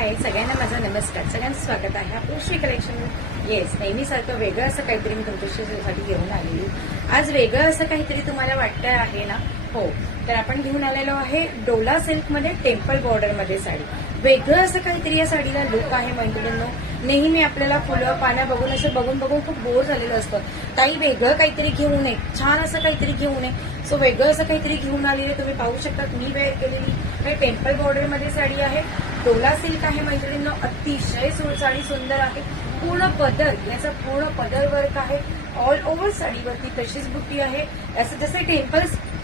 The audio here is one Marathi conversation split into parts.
हाय सगळ्यांना माझा नमस्कार. सगळ्यांचं स्वागत आहे आपलं श्री कलेक्शन. येस, नेहमीसारखं वेगळं असं काहीतरी मी तुमच्यासाठी घेऊन आलेली. आज वेगळं असं काहीतरी तुम्हाला वाटतं आहे ना? हो, तर आपण घेऊन आलेलो आहे डोला सिल्कमध्ये टेम्पल बॉर्डरमध्ये साडी. वेगळं असं काहीतरी या साडीला लुक आहे मैत्रिणींनो. नेहमी आपल्याला फुलं पानं बघून असं बघून खूप बोर झालेलं असतं. ताई वेगळं काहीतरी घेऊन ये, छान असं काहीतरी घेऊन ये. सो वेगळं असं काहीतरी घेऊन आलेलं तुम्ही पाहू शकता. मी वेअर केलेली हे टेम्पल बॉर्डरमध्ये साडी आहे. डोला सिल्क आहे मैत्रिणींनो. अतिशय साडी सुंदर आहे. पूर्ण पदर, याचा पूर्ण पदर वर्क आहे. ऑल ओव्हर साडीवरती तशीच बुट्टी आहे. असं जसे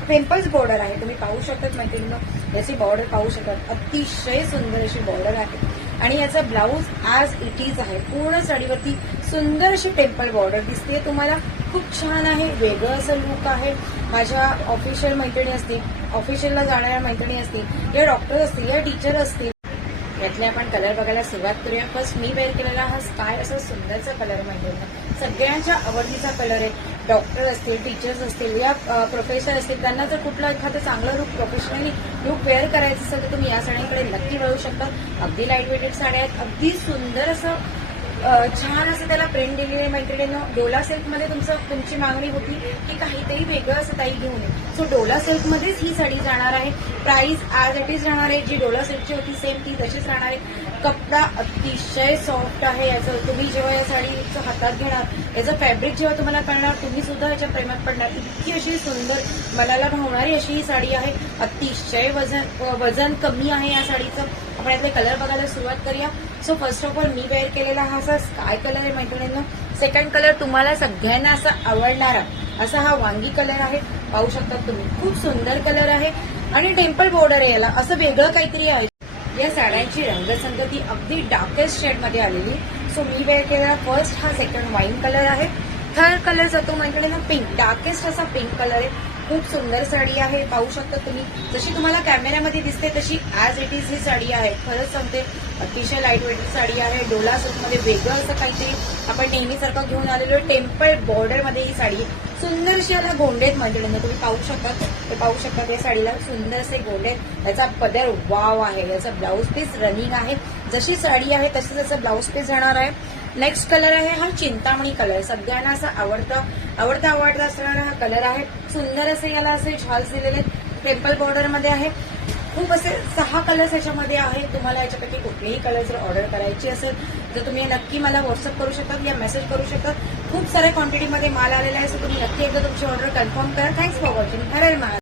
टेम्पल्स बॉर्डर आहे तुम्ही पाहू शकतात मैत्रिणींनो. याची बॉर्डर पाहू शकतात. अतिशय सुंदर अशी बॉर्डर आहे आणि याचा ब्लाऊज आज इट इज आहे. पूर्ण साडीवरती सुंदर अशी टेम्पल बॉर्डर दिसते तुम्हाला. खूप छान आहे, वेगळं असं लुक आहे. माझ्या ऑफिशियल मैत्रिणी असतील, ऑफिशियलला जाणाऱ्या मैत्रिणी असतील, या डॉक्टर असतील, या टीचर असतील, यातले आपण कलर बघायला सुरुवात करूया. फर्स्ट मी वेअर केलेला हा स्काय असा सुंदरचा कलर मैत्रिणी, सगळ्यांच्या आवडतीचा कलर आहे. डॉक्टर असतील, टीचर्स असतील, या प्रोफेसर असतील, त्यांना जर कुठला एखादं चांगलं लुक, प्रोफेशनली लुक वेअर करायचं असेल तर तुम्ही या साड्यांकडे नक्की वळू शकता. अगदी लाईट वेटेड साड्या आहेत. अगदी सुंदर असं छान असं त्याला प्रिंट दिलेली आहे मैत्रिणींनो. डोला सिल्कमध्ये तुमची मागणी होती की काहीतरी वेगळं असं ताई घेऊन ये. सो डोला सिल्कमध्येच ही साडी जाणार आहे. प्राइस आज इट इज राहणार आहे. जी डोला सिल्कची होती सेम ती तशीच राहणार आहे. कपडा अतिशय सॉफ्ट आहे. याचं तुम्ही जेव्हा या साडीचं हातात घेणार, याचं फॅब्रिक जेव्हा तुम्हाला कळणार, तुम्ही सुद्धा याच्या प्रेमात पडणार. इतकी अशी सुंदर मनाला भावणारी अशी ही साडी आहे. अतिशय वजन कमी आहे या साडीचं. आपण यातले कलर बघायला सुरुवात करूया. सो फर्स्ट ऑफ ऑल मी वेअर केलेला हा असा स्काय कलर आहे मैत्रिणींनो. सेकंड कलर तुम्हाला सगळ्यांना असा आवडणारा असा हा वांगी कलर आहे. पाहू शकता तुम्ही, खूप सुंदर कलर आहे आणि टेम्पल बॉर्डर आहे याला. असं वेगळं काहीतरी आहे. या साड्यांची रंगसंगती अगदी डार्केस्ट शेडमध्ये आलेली. सो मी वेअर केलेला फर्स्ट हा सेकंड वाईन कलर आहे. थर्ड कलर जातो मैत्रिणींनो पिंक, डार्केस्ट असा पिंक कलर आहे. खूप सुंदर साडी आहे. पाहू शकता तुम्ही, जशी तुम्हाला कॅमेऱ्यामध्ये दिसते तशी as it is he sari आहे. खरंच सांगते, अतिशय लाईट वेटेड साडी आहे. डोला सिल्कमध्ये वेगळं असं काहीतरी आपण नेहमीसारखं घेऊन आलेलो. टेम्पल बॉर्डरमध्ये ही साडी आहे. सुंदर अशी याला गोंडे मैत्रिणींनो तुम्ही पाहू शकतात. ते पाहू शकतात या साडीला सुंदर असे गोंडे. याचा पदर वाव आहे. याचा ब्लाऊज पीस रनिंग आहे. जशी साडी आहे तसंच याचा ब्लाऊज पीस राहणार आहे. नेक्स्ट कलर आहे हा चिंतामणी कलर. सगळ्यांना असा आवडता असणारा हा कलर आहे. सुंदर असे याला असे झाल्स दिलेले टेम्पल बॉर्डरमध्ये आहे. खूप असे 6 कलर्स याच्यामध्ये आहेत. तुम्हाला याच्यापैकी कुठलेही कलर जर ऑर्डर करायची असेल तर तुम्ही नक्की मला व्हॉट्सअप करू शकता या मेसेज करू शकता. खूप साऱ्या क्वांटिटीमध्ये माल आलेला आहे. सो तुम्ही नक्की एकदा तुमची ऑर्डर कन्फर्म करा. Thanks for watching. Her her Mahadev.